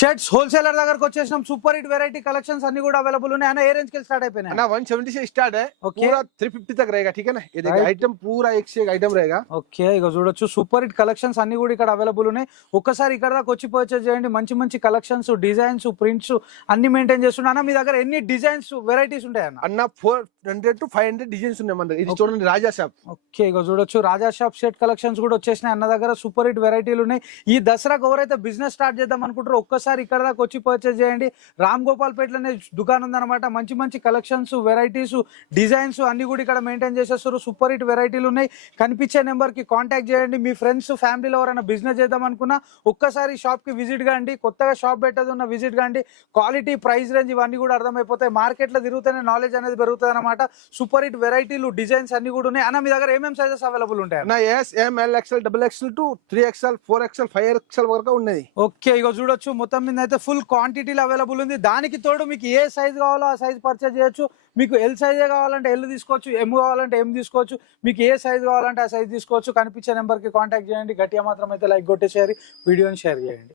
Shirts wholesaler దగ్గరకు వచ్చేసినాం. Super hit variety collections అన్ని కూడా అవైలబుల్ ఉన్నాయి. అన్న ఏ రేంజ్ के स्टार्ट అయిపోయినాయి? ना 170 से स्टार्ट है, Okay. पूरा 350 तक रहेगा. ठीक है ना, ये देखिए आइटम पूरा एक से एक आइटम रहेगा. ఓకే, ఇక చూడొచ్చు సూపర్ హిట్ కలెక్షన్స్ అన్ని కూడా ఇక్కడ అవైలబుల్ ఉన్నాయి. ఒక్కసారి ఇక్కడ దాకా వచ్చి పర్చేస్ చేయండి. మంచి మంచి కలెక్షన్స్, డిజైన్స్, ప్రింట్స్ అన్ని మెయింటైన్ చేస్తున్నా. అన్న మీ దగ్గర ఎన్ని డిజైన్స్ వెరైటీస్ ఉంటాయన్న? అన్న 400 to 500 డిజైన్స్ ఉన్నాయి మన దగ్గర. ఇది చూడండి రాజా షాప్. ఓకే, ఇక చూడొచ్చు రాజా షాప్ షర్ట్ కలెక్షన్స్ కూడా వచ్చేసినాయి అన్న దగ్గర. సూపర్ హిట్ వెరైటీలు ఉన్నాయి. ఈ దసరాకు ఎవరైతే బిజినెస్ స్టార్ట్ చేద్దాం అనుకుంటారో ఒక్కసారి ఇక్కడ దాకా వచ్చి పర్చేస్ చేయండి. రామ్ గోపాల్ పేటలోనే దుకాణం ఉందన్నమాట. మంచి మంచి కలెక్షన్స్, వెరైటీస్, డిజైన్స్ అన్ని కూడా ఇక్కడ మెయింటైన్ చేసేస్తారు. సూపర్ హిట్ వెరైటీలు ఉన్నాయి. కనిపించే నెంబర్ కి కాంటాక్ట్ చేయండి. మీ ఫ్రెండ్స్, ఫ్యామిలీలో ఎవరైనా బిజినెస్ చేద్దాం అనుకున్నా ఒక్కసారి షాప్ కి విజిట్ కాండి. కొత్తగా షాప్ పెట్టదు ఉన్న విజిట్ కాండి. క్వాలిటీ, ప్రైస్ రేంజ్ ఇవన్నీ కూడా అర్థమైపోతాయి. మార్కెట్ లో తిరుగుతూనే నాలెడ్జ్ అనేది పెరుగుతుంది అనమాట. సూపర్ హిట్ వెరైటీలు, డిజైన్స్ అన్ని కూడా ఉన్నాయి. అన్న మీ దగ్గర ఏమేమి సైజెస్ అవైలబుల్ ఉంటాయి? నా S, M, L, XL, double XL to 3XL, 4XL, 5XL వరకు ఉన్నది. ఓకే, ఇక చూడొచ్చు మొత్తం మీద అయితే ఫుల్ క్వాంటిటీలో అవైలబుల్ ఉంది. దానికి తోడు మీకు ఏ సైజ్ కావాలో ఆ సైజ్ పర్చేజ్ చేయొచ్చు. మీకు ఎల్ సైజే కావాలంటే ఎల్ తీసుకోవచ్చు, ఎం కావాలంటే ఎం తీసుకోవచ్చు. మీకు ఏ సైజ్ కావాలంటే ఆ సైజ్ తీసుకోవచ్చు. కనిపించే నెంబర్ కి కాంటాక్ట్ చేయండి. గట్టిగా మాత్రం అయితే లైక్ కొట్టేసేయాలి, వీడియోని షేర్ చేయండి.